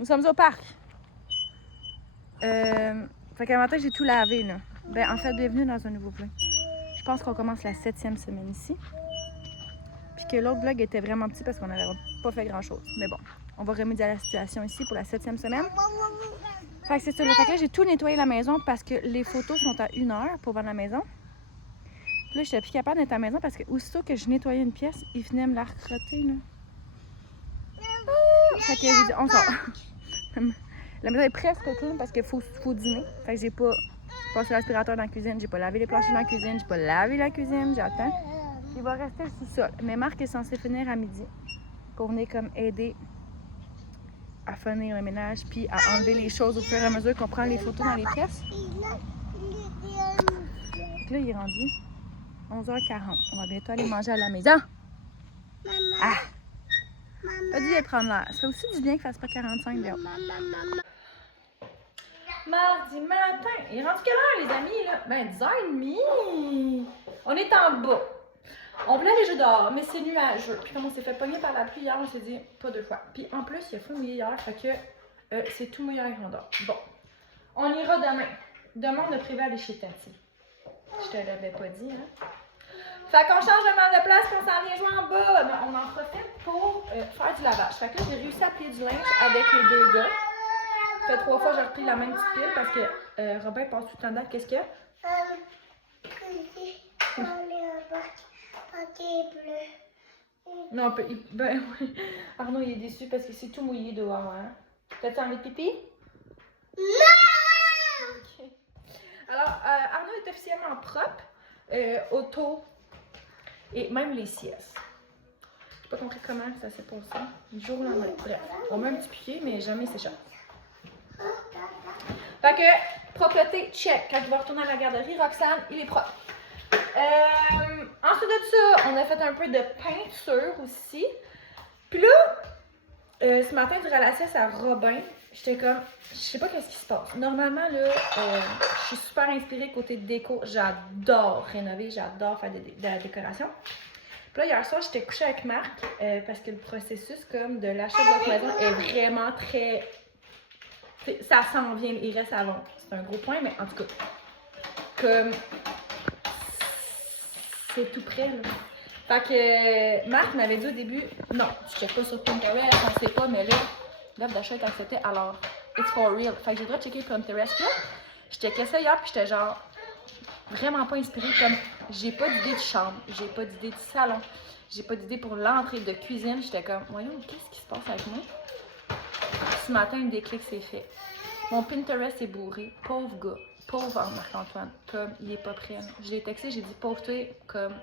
Nous sommes au parc. Fait qu'à matin, j'ai tout lavé, là. Ben, en fait, bienvenue dans un nouveau vlog. Je pense qu'on commence la 7e semaine ici. Puis que l'autre vlog était vraiment petit parce qu'on n'avait pas fait grand-chose. Mais bon, on va remédier à la situation ici pour la 7e semaine. Fait que c'est ça. Fait que là, j'ai tout nettoyé la maison parce que les photos sont à 1 heure pour vendre la maison. Puis là, j'étais plus capable d'être à la maison parce que aussitôt que je nettoyais une pièce, il venait me la recrotter, là. Fait que j'ai dit, on sort. La maison est presque clean parce qu'il faut dîner. Fait que j'ai pas passé l'aspirateur dans la cuisine, j'ai pas lavé les planchers dans la cuisine, j'ai pas lavé la cuisine, j'attends. Il va rester le sous-sol. Mais Marc est censé finir à midi pour venir comme aider à finir le ménage puis à enlever les choses au fur et à mesure qu'on prend les photos dans les pièces. Donc là, il est rendu 11h40. On va bientôt aller manger à la maison. Ah! Pas dû prendre l'air. Ça fait aussi du bien qu'il fasse pas 45 dehors. Mardi matin. Il est rendu quelle heure, les amis, là? Ben, 10h30. On est en bas. On voulait aller jouer dehors, mais c'est nuageux. Puis comme on s'est fait pogner par la pluie hier, on s'est dit pas deux fois. Puis en plus, il a fait mouillé hier, fait que c'est tout mouillé en grandeur. Bon, on ira demain. Demain, on a prévu aller chez Tati. Je te l'avais pas dit, hein? Fait qu'on change de mal de place, puis on s'en vient jouer en bas. Mais on en profite pour faire du lavage. Fait que là, j'ai réussi à plier du linge avec les deux gars. Ça fait 3 fois que j'ai repris la même petite pile parce que Robin passe tout le temps dedans. Qu'est-ce qu'il y a? Non, ben oui. Arnaud, il est déçu parce que c'est tout mouillé dehors. Hein? T'as-tu envie de pipi? Non! Okay. Alors, Arnaud est officiellement propre. Auto et même les siestes. J'ai pas compris comment ça s'est passé. Du jour au lendemain. Bref, on met un petit pied, mais jamais s'échappe. Fait que, propreté, check. Quand il va retourner à la garderie, Roxane, il est propre. Ensuite de ça, on a fait un peu de peinture aussi. Puis là, ce matin, durant la sieste à Robin, j'étais comme, je sais pas qu'est-ce qui se passe. Normalement, là, je suis super inspirée côté déco. J'adore rénover, j'adore faire de la décoration. Puis là, hier soir, j'étais couchée avec Marc parce que le processus comme de l'achat de notre maison est vraiment très... Ça s'en vient, il reste à vendre. C'est un gros point, mais en tout cas, comme... C'est tout près, là. Fait que Marc m'avait dit au début, non, tu checkes pas sur Pinterest, on sait pas, mais là, l'offre d'achat est acceptée, alors, it's for real. Fait que j'ai le droit de checker Pinterest, là. Je checkais ça hier, puis j'étais genre, vraiment pas inspirée, comme, j'ai pas d'idée de chambre, j'ai pas d'idée de salon, j'ai pas d'idée pour l'entrée de cuisine. J'étais comme, voyons, qu'est-ce qui se passe avec moi? Ce matin, le déclic s'est fait. Mon Pinterest est bourré, pauvre gars. Pauvre Marc-Antoine, comme il est pas prêt. Je l'ai texté, j'ai dit pauvre toi, comme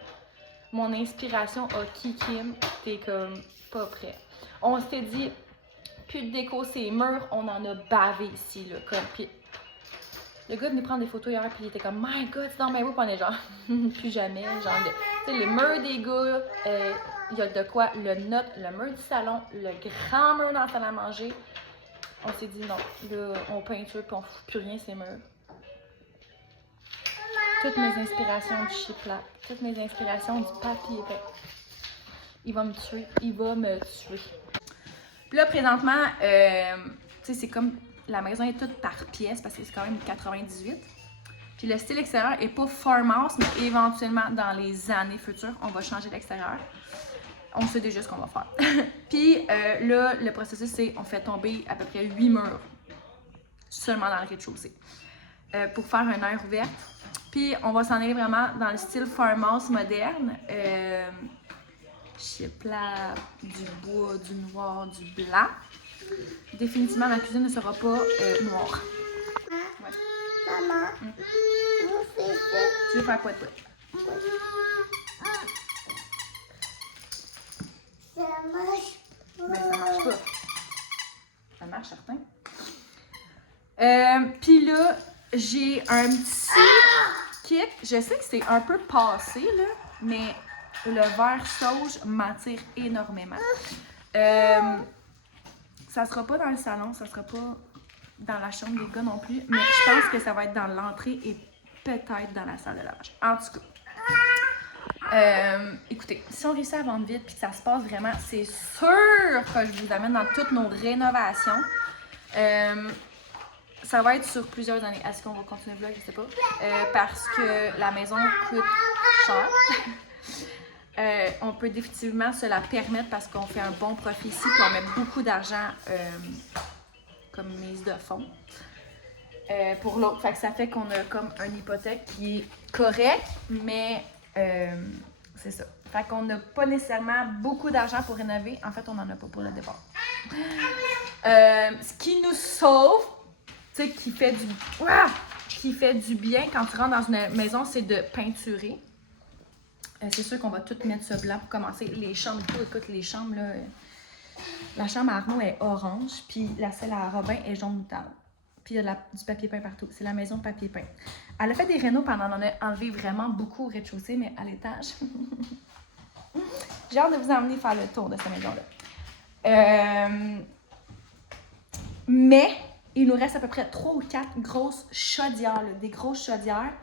mon inspiration a kikim, t'es comme pas prêt. On s'était dit, plus de déco, c'est murs, on en a bavé ici, là, comme, pis le gars venait prendre des photos hier, puis il était comme, my god, c'est dans ma roue, on est genre, plus jamais, genre, tu sais, les murs des gars, il y a de quoi, le mur du salon, le grand mur dans la salle à manger. On s'est dit non, là, on peinture, puis on fout plus rien, ces murs. Toutes mes inspirations du chiplat, toutes mes inspirations du papier peint. Il va me tuer, il va me tuer. Puis là, présentement, tu sais, c'est comme la maison est toute par pièce parce que c'est quand même 98. Puis le style extérieur est pas farmhouse, mais éventuellement, dans les années futures, on va changer l'extérieur. On sait déjà ce qu'on va faire. Puis là, le processus, c'est on fait tomber à peu près 8 murs seulement dans le rez-de-chaussée pour faire un air ouverte. Puis on va s'en aller vraiment dans le style farmhouse moderne. Chiplat, du bois, du noir, du blanc. Définitivement, ma cuisine ne sera pas noire. Ouais. Maman, Tu veux faire quoi de toi? Ça marche pas. Ben, ça marche pas. Ça marche, certain. Puis là, j'ai un petit kit. Je sais que c'est un peu passé, là, mais le vert sauge m'attire énormément. Ça sera pas dans le salon, ça sera pas dans la chambre des gars non plus, mais je pense que ça va être dans l'entrée et peut-être dans la salle de lavage. En tout cas, écoutez, si on réussit à vendre vite et que ça se passe vraiment, c'est sûr que je vous amène dans toutes nos rénovations. Ça va être sur plusieurs années. Est-ce qu'on va continuer le vlog? Je sais pas. Parce que la maison coûte cher. On peut définitivement se la permettre parce qu'on fait un bon profit ici puis on met beaucoup d'argent comme mise de fonds pour l'autre. Fait que ça fait qu'on a comme une hypothèque qui est correcte, mais c'est ça. Fait qu'on n'a pas nécessairement beaucoup d'argent pour rénover. En fait, on n'en a pas pour le départ. Ce qui nous sauve, tu sais, qui fait du bien quand tu rentres dans une maison, c'est de peinturer. C'est sûr qu'on va tout mettre ce blanc pour commencer. Les chambres, écoute, les chambres, là, la chambre à Arnaud est orange, puis la celle à Robin est jaune moutarde. Puis il y a du papier peint partout. C'est la maison de papier peint. Elle a fait des rénaux pendant on en a enlevé vraiment beaucoup au rez-de-chaussée, mais à l'étage. J'ai hâte de vous emmener faire le tour de cette maison-là. Mais il nous reste à peu près 3 ou 4 grosses chaudières, là, des grosses chaudières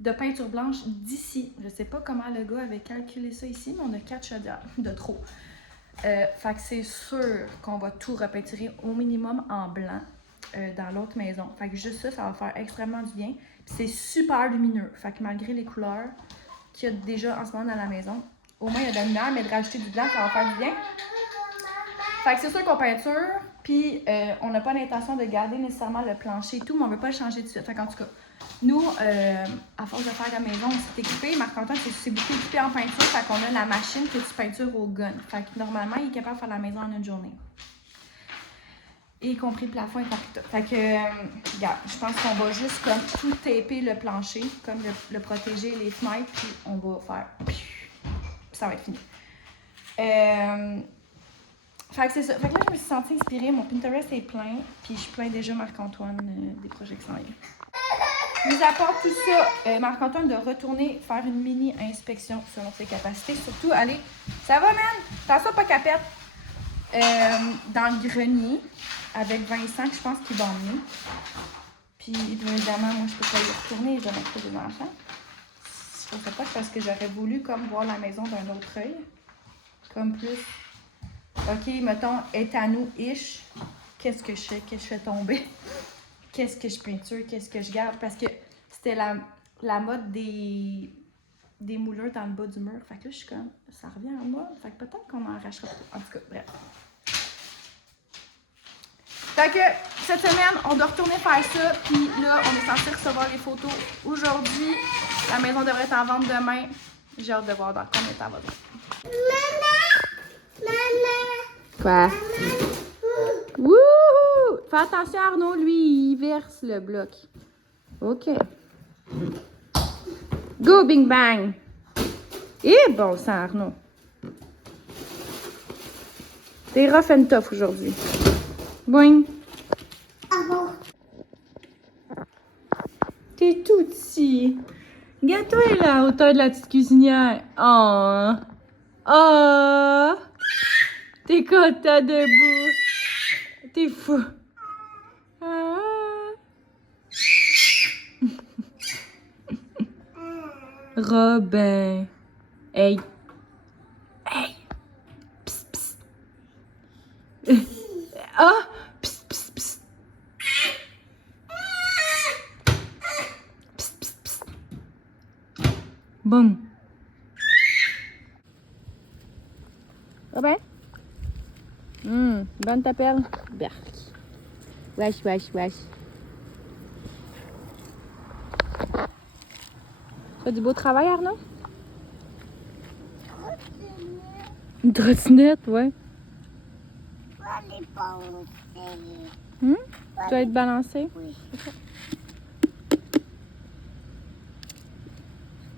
de peinture blanche d'ici. Je sais pas comment le gars avait calculé ça ici, mais on a 4 chaudières de trop. Fait que c'est sûr qu'on va tout repeinturer au minimum en blanc dans l'autre maison. Fait que juste ça, ça va faire extrêmement du bien. Puis c'est super lumineux. Fait que malgré les couleurs qu'il y a déjà en ce moment dans la maison, au moins il y a de la lumière, mais de rajouter du blanc, ça va faire du bien. Fait que c'est sûr qu'on peinture, puis on n'a pas l'intention de garder nécessairement le plancher et tout, mais on veut pas le changer tout de suite. Fait qu'en tout cas, nous, à force de faire la maison, on s'est équipé. Marc-Antoine s'est beaucoup équipé en peinture, fait qu'on a la machine que tu peintures au gun. Fait que normalement, il est capable de faire la maison en une journée. Y compris le plafond et tout. Fait que, regarde, je pense qu'on va juste comme tout taper le plancher, comme le protéger, les fenêtres, puis on va faire. Puis ça va être fini. Fait que c'est ça. Fait que là, je me suis sentie inspirée. Mon Pinterest est plein. Puis je plains déjà Marc-Antoine des projets qui s'en viennent. Mis à part tout ça, Marc-Antoine de retourner faire une mini-inspection selon ses capacités. Surtout, allez, ça va, man? T'as ça, pas capette? Dans le grenier, avec Vincent, que je pense qu'il va emmener. Puis, évidemment, moi, je peux pas y retourner. Je dois mettre des enfants. Je sais pas, parce que j'aurais voulu comme voir la maison d'un autre œil. Comme plus... OK, mettons, est à nous-ish. Qu'est-ce que je fais? Qu'est-ce que je fais tomber? Qu'est-ce que je peinture? Qu'est-ce que je garde? Parce que c'était la mode des mouleurs dans le bas du mur. Fait que là, je suis comme, ça revient en mode. Fait que peut-être qu'on en arrachera pas. En tout cas, bref. Fait que cette semaine, on doit retourner faire ça. Puis là, on est censé recevoir les photos aujourd'hui. La maison devrait être en vente demain. J'ai hâte de voir dans combien de temps va être. Quoi? Wouhou! Fais attention, Arnaud, lui, il verse le bloc. OK. Go, bing bang! Eh bon sang, Arnaud. T'es rough and tough aujourd'hui. Boing! T'es tout petit. Regarde-toi là, à hauteur de la petite cuisinière. Oh! Oh! T'es content debout. T'es fou. Ah. Robin. Hey. Hey. Psst, psst. Ah. Psst, psst, psst. Psst, psst, psst. Bon. Robin? Bonne t'appelle? Berk. Wesh, wesh, wesh. Tu fais du beau travail, Arnaud? Une trottinette, ouais. Tu dois être balancé? Oui.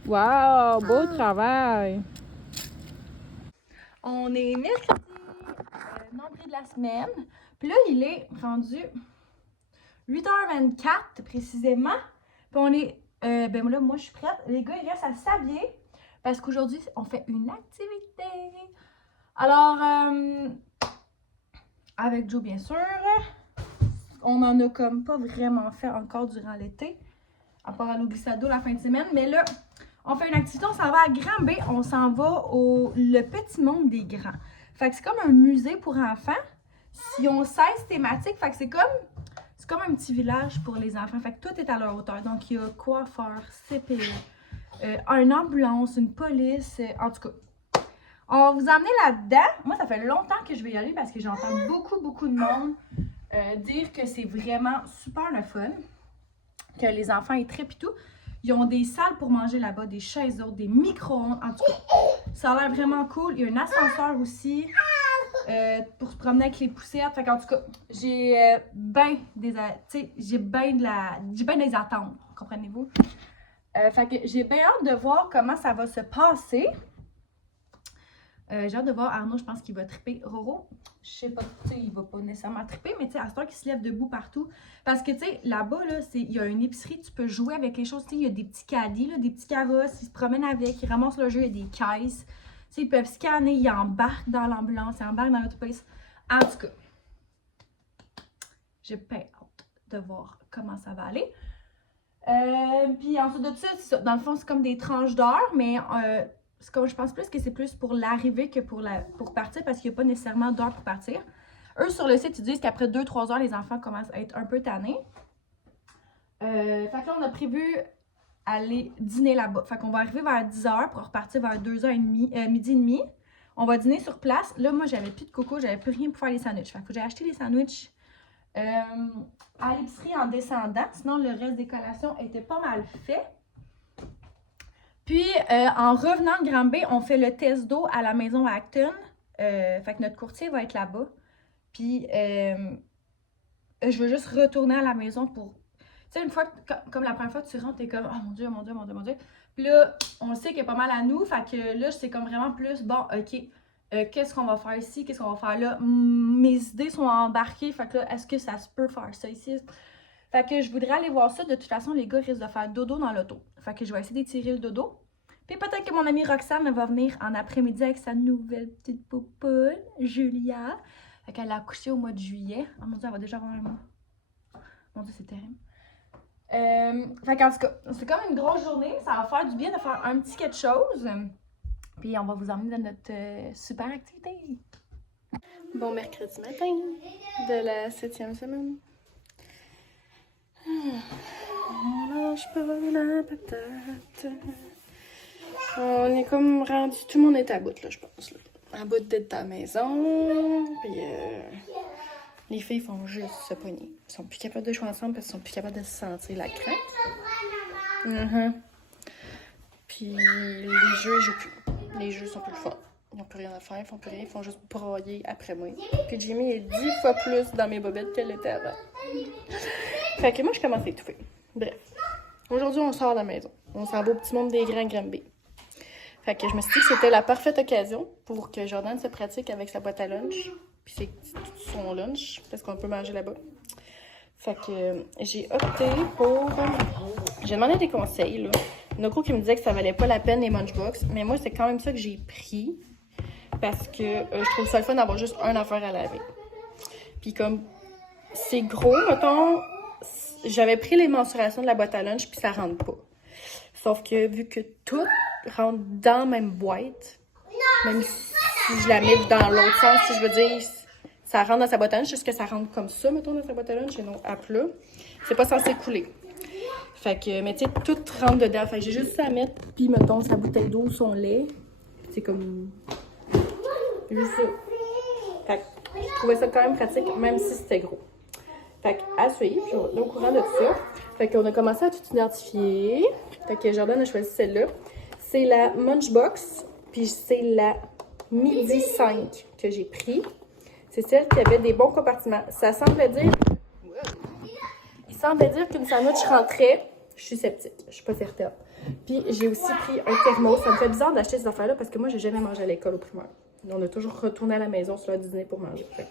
Wow, beau travail! On est mercredi, nombril de la semaine. Puis là, il est rendu 8h24 précisément. Puis on est, ben là, moi je suis prête. Les gars, ils restent à s'habiller parce qu'aujourd'hui, on fait une activité. Alors, avec Joe, bien sûr, on en a comme pas vraiment fait encore durant l'été, à part à l'Oglissado la fin de semaine. Mais là, on fait une activité, on s'en va à Granby, on s'en va au Le Petit Monde des Grands. Fait que c'est comme un musée pour enfants, Ils ont 16 thématiques, fait que c'est comme un petit village pour les enfants. Fait que tout est à leur hauteur. Donc, il y a coiffeur, CPE, une ambulance, une police, en tout cas. On va vous emmener là-dedans. Moi, ça fait longtemps que je vais y aller parce que j'entends beaucoup de monde dire que c'est vraiment super le fun. Que les enfants y trippent et tout. Ils ont des salles pour manger là-bas, des chaises hautes, des micro-ondes. En tout cas, ça a l'air vraiment cool. Il y a un ascenseur aussi pour se promener avec les poussettes. Fait qu'en tout cas, j'ai bien des attentes. Comprenez-vous? Fait que j'ai bien hâte de voir comment ça va se passer. J'ai hâte de voir Arnaud, je pense qu'il va tripper. Roro, je sais pas, tu sais, il va pas nécessairement tripper, mais tu sais, à ce temps qu'il se lève debout partout. Parce que, tu sais, là-bas, là, il y a une épicerie, tu peux jouer avec les choses. Tu sais, il y a des petits caddies, là, des petits carrosses, ils se promènent avec, ils ramassent le jeu, il y a des caisses. Tu sais, ils peuvent scanner, ils embarquent dans l'ambulance, ils embarquent dans l'autobus. En tout cas, j'ai bien hâte de voir comment ça va aller. Puis ensuite de ça, dans le fond, c'est comme des tranches d'heure, mais c'est comme, je pense plus que c'est plus pour l'arrivée que pour partir, parce qu'il n'y a pas nécessairement d'heure pour partir. Eux, sur le site, ils disent qu'après 2-3 heures, les enfants commencent à être un peu tannés. Fait que là, on a prévu aller dîner là-bas. Fait qu'on va arriver vers 10h pour repartir vers 2h30, midi et demi. On va dîner sur place. Là, moi, j'avais plus de coco, j'avais plus rien pour faire les sandwichs. Fait que j'ai acheté les sandwichs à l'épicerie en descendant. Sinon, le reste des collations était pas mal fait. Puis, en revenant de Granby, on fait le test d'eau à la maison Acton. Fait que notre courtier va être là-bas. Puis, je veux juste retourner à la maison pour... Tu sais, une fois, comme la première fois que tu rentres, t'es comme « Oh mon Dieu, mon Dieu, mon Dieu, mon Dieu! » Puis là, on sait qu'il y a pas mal à nous. Fait que là, c'est comme vraiment plus, bon, OK, qu'est-ce qu'on va faire ici? Qu'est-ce qu'on va faire là? Mes idées sont embarquées. Fait que là, est-ce que ça se peut faire ça ici? Fait que je voudrais aller voir ça. De toute façon, les gars risquent de faire dodo dans l'auto. Fait que je vais essayer d'étirer le dodo. Puis peut-être que mon amie Roxane va venir en après-midi avec sa nouvelle petite poupoune, Julia. Fait qu'elle a accouché au mois de juillet. Oh mon Dieu, elle va déjà avoir un mois. Mon Dieu, c'est terrible. Fait qu'en tout cas, c'est comme une grosse journée. Ça va faire du bien de faire un petit quelque chose. Puis on va vous emmener dans notre super activité. Bon mercredi matin de la 7e semaine. On lâche pas la patate. On est comme rendu, tout le monde est à bout là, je pense. Là. À bout d'être à la maison. Puis les filles font juste se pogner. Ils sont plus capables de jouer ensemble parce qu'ils sont plus capables de se sentir la crainte. Puis les jeux, ils jouent plus. Les jeux sont plus le fun. Ils n'ont plus rien à faire, ils font plus rien, ils font juste broyer après moi. Puis Jimmy est 10 fois plus dans mes bobettes qu'elle était avant. Fait que moi, je commence à étouffer. Bref. Aujourd'hui, on sort de la maison. On s'en va au petit monde des grands Granby. Fait que je me suis dit que c'était la parfaite occasion pour que Jordan se pratique avec sa boîte à lunch. Puis c'est son lunch, parce qu'on peut manger là-bas. Fait que j'ai opté pour... J'ai demandé des conseils, là. Noko qui me disait que ça valait pas la peine les Munchbox. Mais moi, c'est quand même ça que j'ai pris. Parce que je trouve ça le fun d'avoir juste une affaire à laver. Puis comme c'est gros, mettons... J'avais pris les mensurations de la boîte à lunch, puis ça rentre pas. Sauf que vu que tout rentre dans la même boîte, même si je la mets dans l'autre sens, si je veux dire, ça rentre dans sa boîte à lunch, juste que ça rentre comme ça, mettons, dans sa boîte à lunch, et non à plat, c'est pas censé couler. Fait que, mais tu sais, tout rentre dedans. Fait que j'ai juste à mettre, puis mettons, sa bouteille d'eau, son lait. C'est comme... juste ça. Fait que je trouvais ça quand même pratique, même si c'était gros. Fait qu'à suivre, je vais au courant de tout ça. Fait qu'on a commencé à tout identifier. Fait que Jordan a choisi celle-là. C'est la Munchbox, puis c'est la Midi 5 que j'ai pris. C'est celle qui avait des bons compartiments. Ça semblait dire... Il semblait dire qu'une sandwich rentrait. Je suis sceptique, je suis pas certaine. Puis j'ai aussi pris un thermos. Ça me fait bizarre d'acheter ces affaires-là parce que moi, j'ai jamais mangé à l'école au primaire. On a toujours retourné à la maison sur le dîner pour manger. Fait que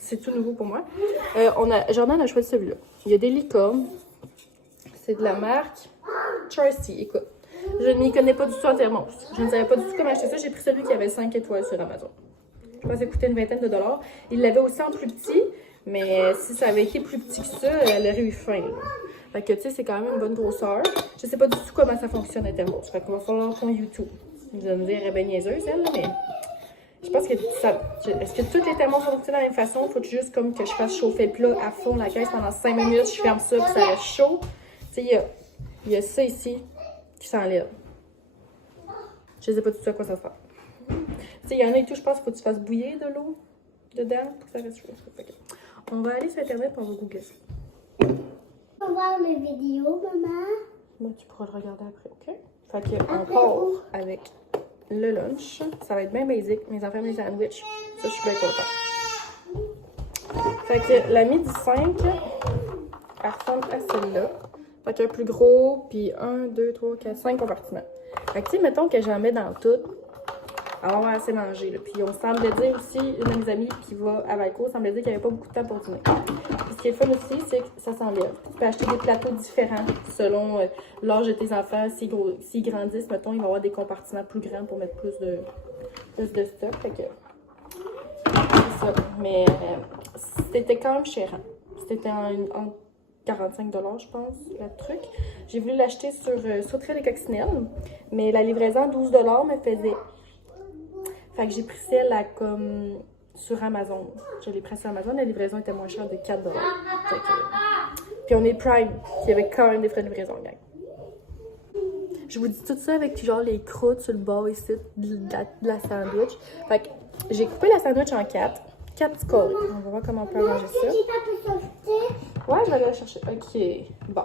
c'est tout nouveau pour moi. Jordan a choisi celui-là. Il y a des licornes. C'est de la marque Charcy. Écoute, je n'y connais pas du tout en thermos. Je ne savais pas du tout comment acheter ça. J'ai pris celui qui avait 5 étoiles sur Amazon. Je pense qu'il coûtait une vingtaine de dollars. Il l'avait aussi en plus petit, mais si ça avait été plus petit que ça, elle aurait eu faim. Là. Fait que tu sais, c'est quand même une bonne grosseur. Je sais pas du tout comment ça fonctionne un thermos. Fait qu'on va falloir son YouTube. Vous allez me dire, elle est bien niaiseuse, elle, mais Je pense que est-ce que toutes les thermos sont fonctionnent de la même façon? Il faut juste comme que je fasse chauffer le plat à fond la caisse pendant 5 minutes, je ferme ça, puis ça reste chaud. Tu sais, il y a ça ici qui s'enlève. Je sais pas du tout à quoi ça sert. Tu sais, il y en a et tout, je pense qu'il faut que tu fasses bouillir de l'eau dedans pour que ça reste chaud. On va aller sur Internet et on va googler ça. On va voir les vidéos, maman. Bon, tu pourras le regarder après, OK? Fait qu'on part avec le lunch. Ça va être bien basique. Mes enfants aiment les sandwichs. Ça, je suis bien contente. Fait que la midi 5, elle ressemble à celle-là. Fait qu'un plus gros, puis 1, 2, 3, 4, 5 compartiments. Fait que, tu sais, mettons que j'en mets dans tout, elle va avoir assez mangé. Là. Puis on semblait dire aussi, une de mes amies qui va à Valco, semblait dire qu'il n'y avait pas beaucoup de temps pour dîner. Puis ce qui est fun aussi, c'est que ça s'enlève. Tu peux acheter des plateaux différents selon l'âge de tes enfants. S'ils grandissent, mettons, il va y avoir des compartiments plus grands pour mettre plus de stock. Fait que c'est ça. Mais c'était quand même cher. C'était en 45 $, je pense, le truc. J'ai voulu l'acheter sur Sauterelle et Coccinelle, mais la livraison à 12 $ me faisait. Fait que j'ai pris celle à comme sur Amazon. Je l'ai pris sur Amazon, la livraison était moins chère de 4 $. Puis on est Prime, il y avait quand même des frais de livraison, gang. Je vous dis tout ça avec genre les croûtes sur le bord ici de la sandwich. Fait que j'ai coupé la sandwich en 4 petits carrés. On va voir comment on peut arranger ça. Ouais, je vais aller la chercher. OK. Bon.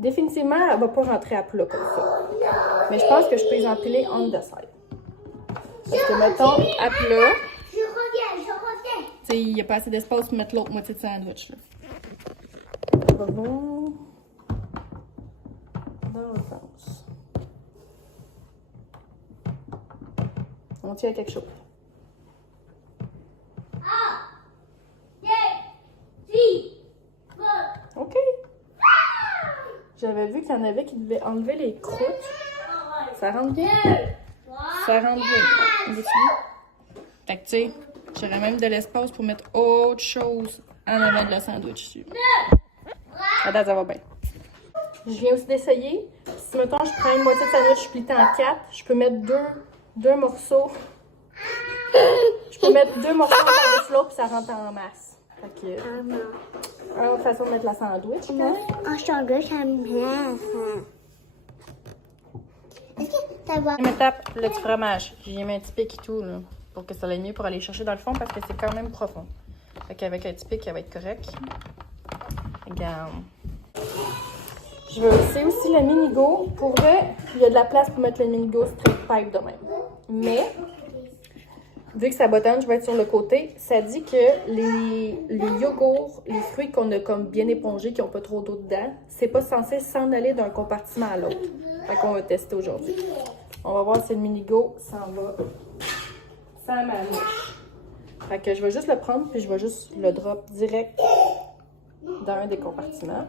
Définitivement, elle va pas rentrer à plat comme ça. Mais je pense que je peux les empiler on the side. Parce que, mettons, à plat... Je reviens. Tu sais, il n'y a pas assez d'espace pour mettre l'autre moitié de sandwich, là. On va voir... dans l'autre sens. On tient à quelque chose. OK. J'avais vu qu'il y en avait qui devaient enlever les croûtes. Ça rentre bien. Ça rentre bien. Fait que tu sais, j'aurais même de l'espace pour mettre autre chose en avant de la sandwich dessus. Attends, ça va bien. Je viens aussi d'essayer. Si mettons je prends une moitié de sandwich splittée en 4, je peux mettre deux morceaux. Je peux mettre 2 morceaux par-dessus l'autre puis ça rentre en masse. Fait que... une autre façon de mettre la sandwich. En sandwich, ça me plaît. Est-ce que ça va? Je me tape le petit fromage. J'ai mis un petit pic et tout, là, pour que ça aille mieux pour aller chercher dans le fond parce que c'est quand même profond. Fait qu'avec un petit pic, elle va être correct. Regarde. Je veux aussi le mini-go. Pour vrai, il y a de la place pour mettre le mini-go straight pipe de même. Mais, vu que sa botane, je vais être sur le côté, ça dit que les yogourts, les fruits qu'on a comme bien épongés, qui n'ont pas trop d'eau dedans, c'est pas censé s'en aller d'un compartiment à l'autre. Fait qu'on va tester aujourd'hui. On va voir si le mini-go s'en va sans ma mouche. Fait que je vais juste le prendre, puis je vais juste le drop direct dans un des compartiments.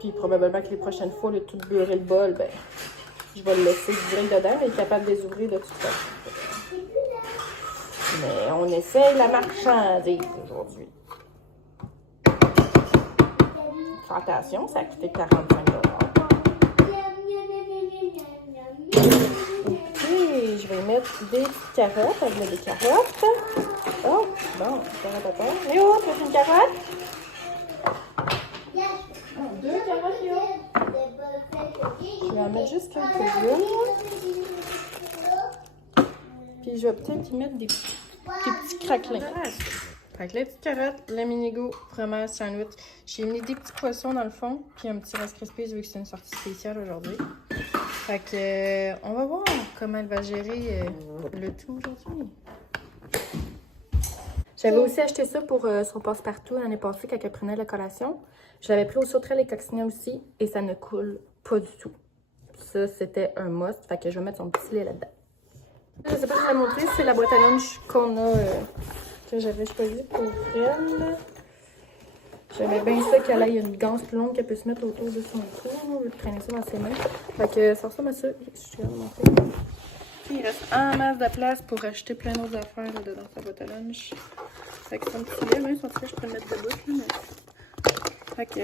Puis probablement que les prochaines fois, le tout beurrer le bol, ben, je vais le laisser direct dedans, mais il est capable de les ouvrir de toute façon. Mais on essaye la marchandise aujourd'hui. Fais attention, ça a coûté 45 $. Ok, je vais mettre des petites carottes. Je mets des carottes. Oh, bon, carotte à terre. Léo, tu veux une carotte? 2 carottes, Léo. Je vais en mettre juste quelques-unes. Puis je vais peut-être y mettre des petits craquelins. Fait que les petites carottes, le mini-go, fromage, sandwich. J'ai mis des petits poissons dans le fond, puis un petit Rice Krispies vu que c'est une sortie spéciale aujourd'hui. Fait que on va voir comment elle va gérer le tout aujourd'hui. J'avais aussi acheté ça pour son passe-partout l'année passée quand elle prenait la collation. Je l'avais pris au Sauterelle et Coccinelle aussi et ça ne coule pas du tout. Ça, c'était un must. Fait que je vais mettre son petit lait là-dedans. Je sais pas si je vais la montrer, c'est la boîte à lunch qu'on a, que j'avais choisie pour elle. J'aimais bien ça qu'elle ait une ganse plus longue qu'elle peut se mettre autour de son cou. On veut traîner ça dans ses mains. Fait que ça ressemble à ça. Je vais vous montrer. Puis il reste en masse de place pour acheter plein d'autres affaires là, dedans sa boîte à lunch. Fait que son petit lait, même son petit lait, je peux le mettre debout. Là, mais... Fait que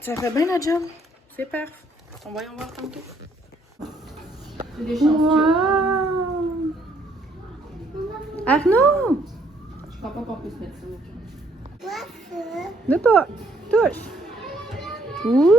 ça fait bien la job. C'est parfait. On va y en voir tantôt. C'est des champignons. Wow. Arnaud! Je crois pas qu'on puisse mettre ça au cœur. Ne pas! Touche! Ouh!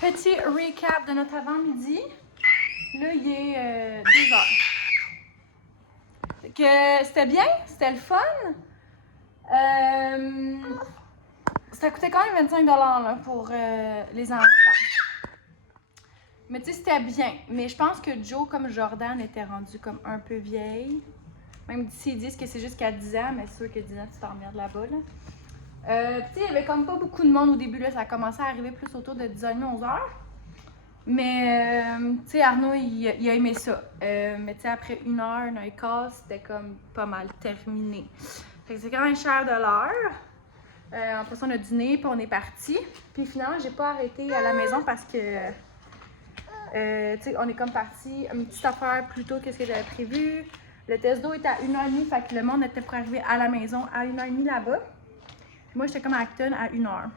Petit recap de notre avant-midi. Là, il est 2 heures. Fait que c'était bien, c'était le fun. Ça coûtait quand même 25$ là, pour les enfants. Mais tu sais, c'était bien. Mais je pense que Joe, comme Jordan, était rendu comme un peu vieille. Même s'ils disent que c'est jusqu'à 10 ans, mais c'est sûr que 10 ans, tu t'emmerdes là-bas. Là. Tu sais, il y avait comme pas beaucoup de monde au début. Là. Ça a commencé à arriver plus autour de 10h30, 11h. Mais, tu sais, Arnaud, il a aimé ça. Mais tu sais, après 1 heure, 1h15, c'était comme pas mal terminé. Fait que c'est quand même cher de l'heure. Après ça, on a dîné, puis on est parti. Puis finalement, j'ai pas arrêté à la maison parce que, tu sais, on est comme parti une petite affaire plus tôt que ce que j'avais prévu. Le test d'eau était à 1h30, fait que le monde était pour arriver à la maison à 1h30 là-bas. Moi, j'étais comme à Acton à 1h.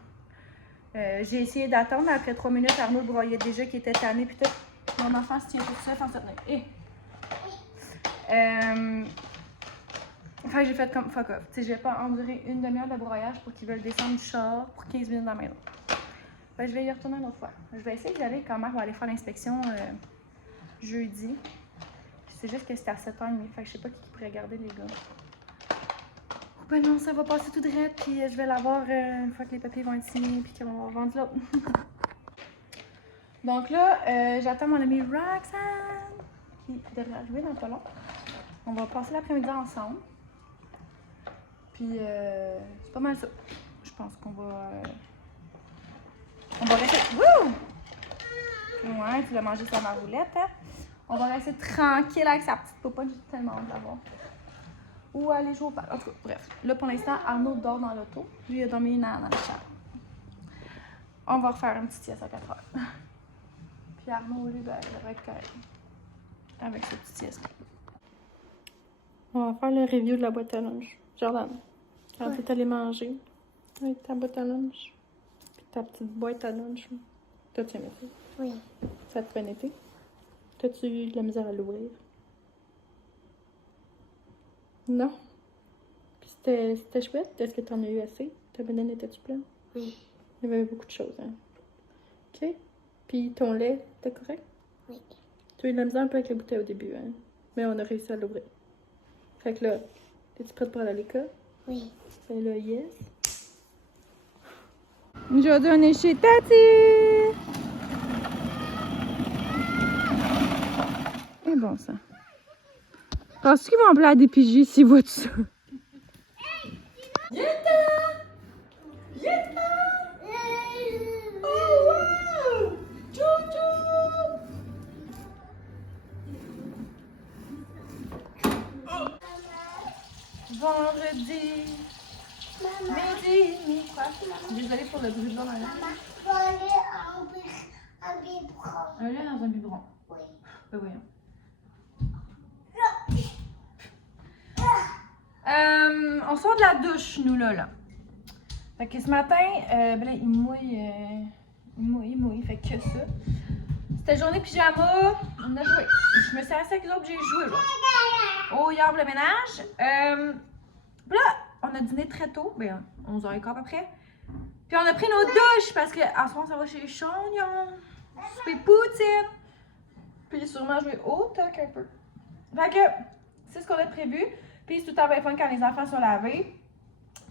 J'ai essayé d'attendre, mais après 3 minutes, Arnaud broyait déjà qu'il était tanné, puis tout. Mon enfant se tient tout seul sans se tenir. Fait que j'ai fait comme fuck off. Tu sais, je vais pas endurer une demi-heure de broyage pour qu'ils veulent descendre du char pour 15 minutes dans la maison. Fait que je vais y retourner une autre fois. Je vais essayer d'y aller quand Marc va aller faire l'inspection jeudi. C'est juste que c'était à 7h30, fait que je sais pas qui pourrait garder les gars. Ben non, ça va passer tout droit, puis je vais l'avoir une fois que les papiers vont être signés, puis qu'on va vendre l'autre. Donc là, j'attends mon amie Roxanne, qui devrait arriver dans pas long. On va passer l'après-midi ensemble. Puis c'est pas mal ça. Je pense qu'on va... on va rester... Wouh! Ouais, tu l'as mangé sur ma roulette, hein? On va rester tranquille avec sa petite popote, j'ai tellement hâte de la voir. Ou aller jouer au parc. En tout cas, bref. Là, pour l'instant, Arnaud dort dans l'auto. Lui, il a dormi dans le char. On va refaire un petit sieste à 4 heures. Puis Arnaud, lui, ben, il devrait être correct. Avec ce petit sieste. On va faire le review de la boîte à lunch. Jordan, quand t'es allé manger avec ta boîte à lunch, puis ta petite boîte à lunch, t'as-tu aimé ça? Oui. Ça te bien été? T'as-tu eu de la misère à l'ouvrir? Non. Puis c'était chouette. Est-ce que t'en as eu assez? Ta bedaine était-tu pleine? Oui. Il y avait beaucoup de choses, hein? OK. Puis ton lait, c'était correct? Oui. Tu as eu de la misère un peu avec la bouteille au début, hein? Mais on a réussi à l'ouvrir. Fait que là, es-tu prête pour aller à l'école? Oui. Fait là, yes. Aujourd'hui, on est chez Tati! Eh bon, ça. Penses-tu qu'ils vont appeler à des pigistes s'ils voient tout ça? Vendredi, midi, quoi? Désolée pour le bruit de l'eau dans la Maman, faut aller en biberon. Un lait dans un biberon. Oui. Ben voyons. On sort de la douche, nous, là. Fait que ce matin, ben là, il mouille. Fait que ça. C'était journée pyjama. On a joué. Je me suis assise avec les autres, j'ai joué, là. Oh, hier, le ménage. Puis là, on a dîné très tôt. Ben, 11h15 à peu près. Puis on a pris nos douches parce qu'en ce moment, ça va chez Chagnon. Souper poutine. Puis sûrement jouer au toc un peu. Fait que, c'est ce qu'on a prévu. Puis c'est tout le temps bien fun quand les enfants sont lavés.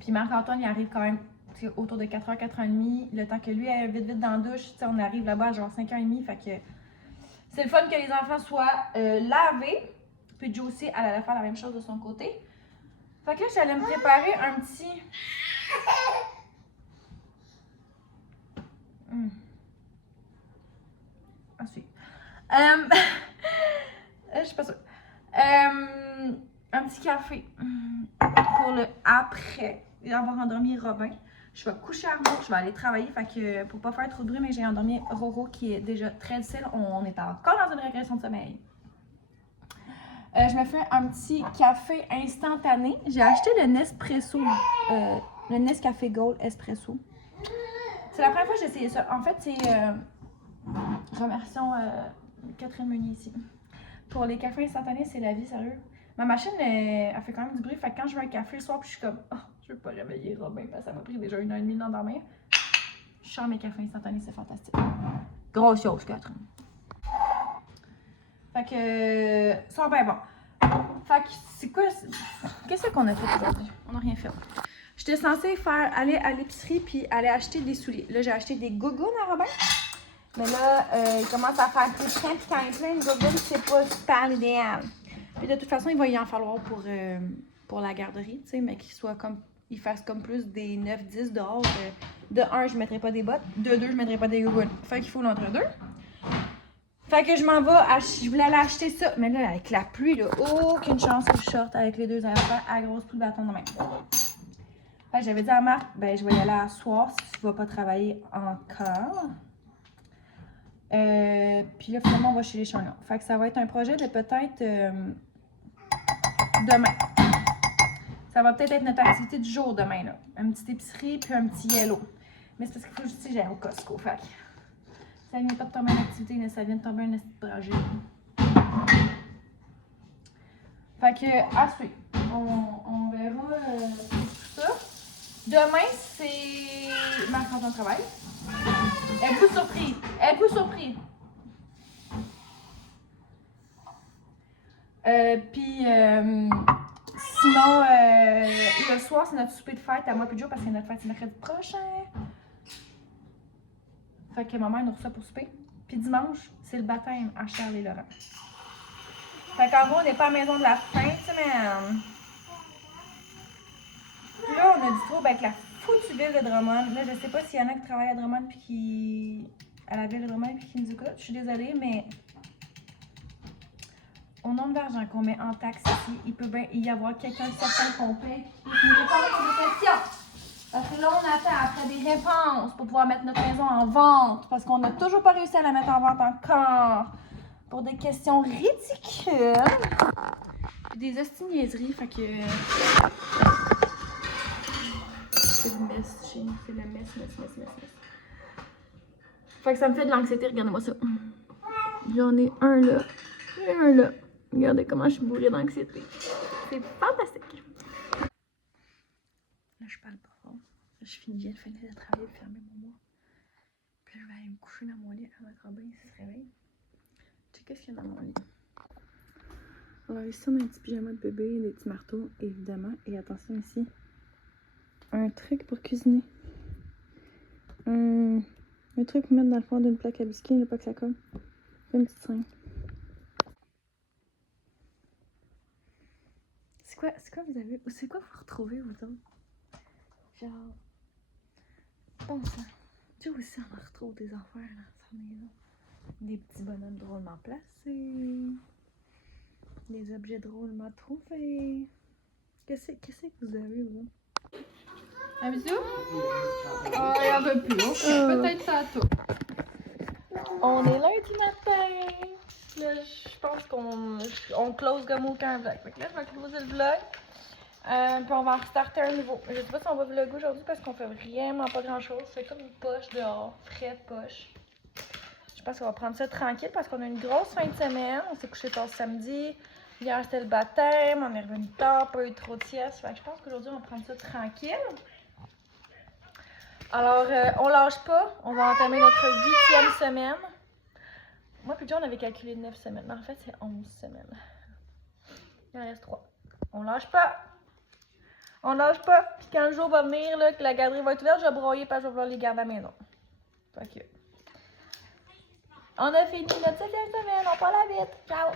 Puis Marc-Antoine, il arrive quand même autour de 4h, 4h30. Le temps que lui aille vite dans la douche, on arrive là-bas à genre 5h30. Fait que c'est le fun que les enfants soient lavés. Puis Joe aussi, elle allait faire la même chose de son côté. Fait que là, j'allais me préparer un petit... Je suis pas sûre. Un petit café pour le après avoir endormi Robin. Je vais coucher Arnaud, je vais aller travailler. Fait que pour pas faire trop de bruit, mais j'ai endormi Roro qui est déjà très difficile. On est encore dans une régression de sommeil. Je me fais un petit café instantané. J'ai acheté le Nespresso, le Nescafé Gold Espresso. C'est la première fois que j'ai essayé ça. En fait, c'est. Remercions Catherine Meunier ici. Pour les cafés instantanés, c'est la vie, sérieux. Ma machine, elle fait quand même du bruit. Fait que quand je veux un café le soir, puis je suis comme, oh, je veux pas réveiller Robin, parce que ça m'a pris déjà 1h30 d'endormir. Je sors mes cafés instantanés, c'est fantastique. Grosse chose, Catherine. Fait que, ça va bien bon. Fait que, c'est quoi, qu'est-ce qu'on a fait aujourd'hui? On n'a rien fait. J'étais censée aller à l'épicerie puis aller acheter des souliers. Là, j'ai acheté des gougounes à Robin. Mais là, il commence à faire plus de temps, puis quand il est plein de gougounes, c'est pas super l'idéal. Puis de toute façon, il va y en falloir pour la garderie, tu sais, mais qu'il soit comme, il fasse comme plus des 9-10 dehors. De 1, je mettrai pas des bottes. De 2, je mettrai pas des gougounes. Fait qu'il faut l'entre-deux. Fait que je m'en vais, je voulais aller acheter ça. Mais là, avec la pluie, là, aucune chance que je sorte avec les deux affaires à grosse pluie de bâton de main. Fait que j'avais dit à Marc, ben je vais y aller à soir si tu vas pas travailler encore. Puis là, finalement, on va chez les champignons. Fait que ça va être un projet de peut-être demain. Ça va peut-être être notre activité du jour demain, là. Une petite épicerie, puis un petit yellow. Mais c'est parce qu'il faut juste que j'aille au Costco. Fait que ça vient pas de tomber une activité, mais ça vient de tomber un petit projet. Fait que, à suivre. On verra tout ça. Demain, c'est ma rentrée de travail. Êtes-vous surpris? Êtes-vous surpris? Puis, sinon, le soir, c'est notre souper de fête à moi et Joe parce que notre fête, c'est mercredi prochain. Fait que ma mère nous reçoit pour souper. Puis dimanche, c'est le baptême à Charles et Laurent. Fait qu'en gros, on n'est pas à la maison de la fin de semaine. Puis là, on a du trouble avec la foutue ville de Drummond. Là, je sais pas s'il y en a qui travaillent à Drummond puis qui. À la ville de Drummond puis qui nous écoutent. Je suis désolée, mais. Au nombre d'argent qu'on met en taxes ici, il peut bien y avoir quelqu'un certain qu'on paye qui peut nous répondre à des questions. Parce que là, on attend après des réponses pour pouvoir mettre notre maison en vente. Parce qu'on n'a toujours pas réussi à la mettre en vente encore. Pour des questions ridicules. Puis des hostiniaiseries, fait que. C'est le mess chez nous, c'est le mess. Fait que ça me fait de l'anxiété, regardez-moi ça. J'en ai un là et un là. Regardez comment je suis bourrée d'anxiété. C'est fantastique. Là, je parle pas fort. Je viens de finir de travailler et de fermer mon mois. Puis là, je vais aller me coucher dans mon lit avec Robin s'il se réveille. Tu sais qu'est-ce qu'il y a dans mon lit? Alors ici, on a un petit pyjama de bébé, des petits marteaux, évidemment. Et attention ici, un truc pour cuisiner. Un truc pour mettre dans le fond d'une plaque à biscuits, ne pas que ça colle. Une petite seringue. C'est quoi vous avez... C'est quoi vous retrouvez, vous autres? Genre... Bon sang. Tu sais aussi, on retrouve des affaires dans sa maison. Des petits bonhommes drôlement placés. Des objets drôlement trouvés. Qu'est-ce que vous avez, vous? Un bisou? Oh, il en veut plus. Peut-être tantôt. On est lundi matin. Là, je pense qu'on close comme aucun vlog. Fait que là, je vais closer le vlog. Puis on va en restarter un nouveau. Je sais pas si on va vlogger aujourd'hui parce qu'on fait vraiment pas grand chose. C'est comme une poche dehors. Frais de poche. Je pense qu'on va prendre ça tranquille parce qu'on a une grosse fin de semaine. On s'est couché tard samedi. Hier, c'était le baptême. On est revenu tard. Pas eu trop de sieste. Fait que je pense qu'aujourd'hui, on va prendre ça tranquille. Alors, on lâche pas. On va entamer notre 8e semaine. Moi, puis John, on avait calculé 9 semaines. Mais en fait, c'est 11 semaines. Il en reste 3. On lâche pas. On lâche pas. Puis quand le jour va venir, là, que la garderie va être ouverte, je vais broyer parce que je vais vouloir les garder à la maison. Fait que... On a fini notre 7e semaine. On part la vite. Ciao!